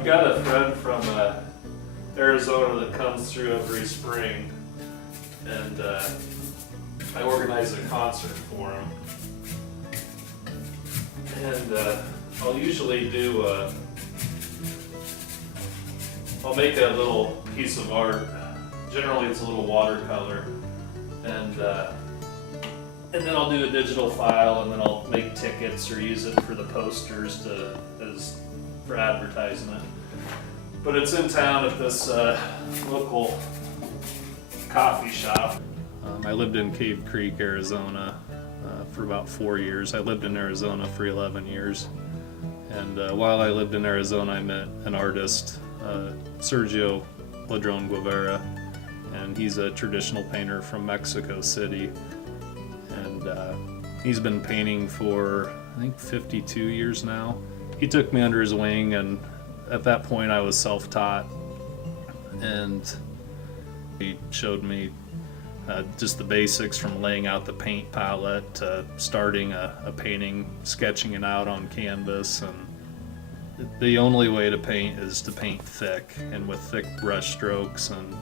I've got a friend from Arizona that comes through every spring, and I organize a concert for him. And I'll usually do I'll make a little piece of art. Generally it's a little watercolor, and then I'll do a digital file, and then I'll make tickets or use it for the posters for advertisement. But it's in town at this local coffee shop. I lived in Cave Creek, Arizona for about 4 years. I lived in Arizona for 11 years. And while I lived in Arizona, I met an artist, Sergio Ladrón Guevara, and he's a traditional painter from Mexico City. And he's been painting for, I think, 52 years now. He took me under his wing, and at that point I was self-taught, and he showed me just the basics, from laying out the paint palette to starting a painting, sketching it out on canvas. And the only way to paint is to paint thick and with thick brush strokes, and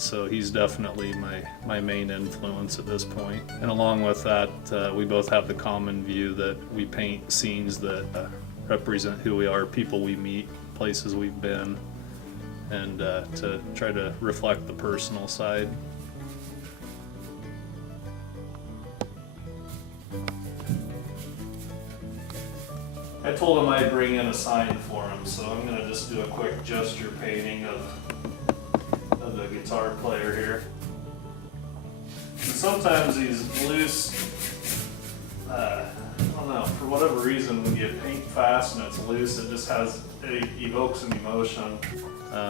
so he's definitely my main influence at this point. And along with that, we both have the common view that we paint scenes that represent who we are, people we meet, places we've been, and to try to reflect the personal side. I told him I'd bring in a sign for him, so I'm going to just do a quick gesture painting of the guitar player here. And sometimes he's loose, I don't know, for whatever reason, when you paint fast and it's loose, it evokes an emotion.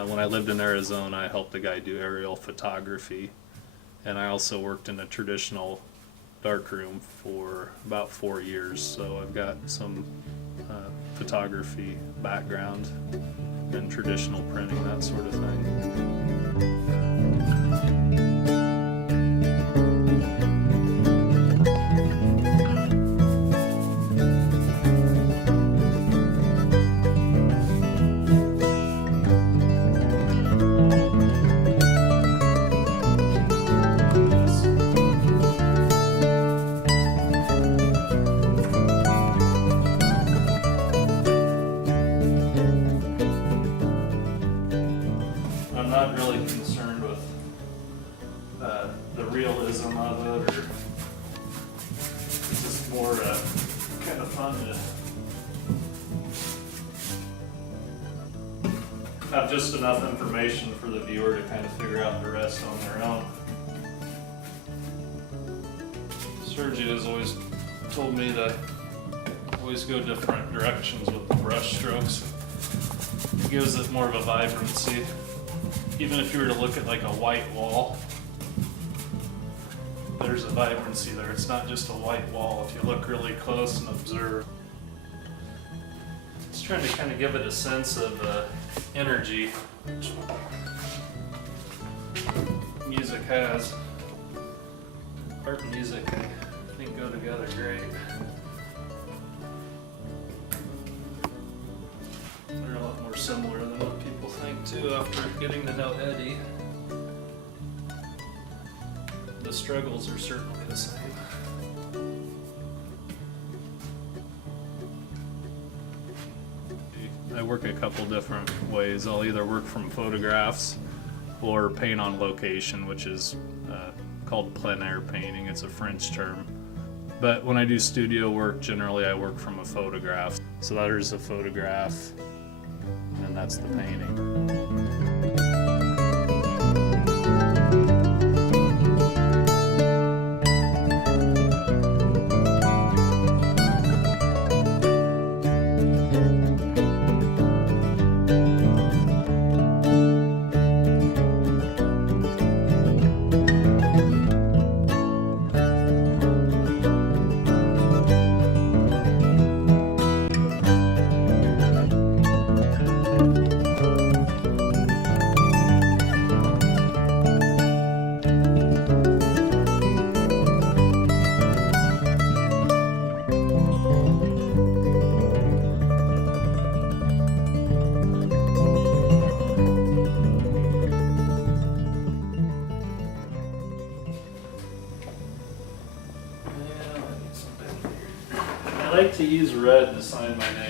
When I lived in Arizona, I helped a guy do aerial photography, and I also worked in a traditional darkroom for about 4 years, so I've got some photography background and traditional printing, that sort of thing. I'm not really concerned with the realism of it, or it's just more kind of fun to have just enough information for the viewer to kind of figure out the rest on their own. Sergio has always told me to always go different directions with the brush strokes. It gives it more of a vibrancy. Even if you were to look at like a white wall, there's a vibrancy there. It's not just a white wall if you look really close and observe. Just trying to kind of give it a sense of energy, which music has. Art and music, I think, go together great. They're a lot more similar than what people think too after getting to know Eddie. The struggles are certainly the same. I work a couple different ways. I'll either work from photographs or paint on location, which is called plein air painting. It's a French term. But when I do studio work, generally I work from a photograph. So there's a photograph, and that's the painting. use red to sign my name.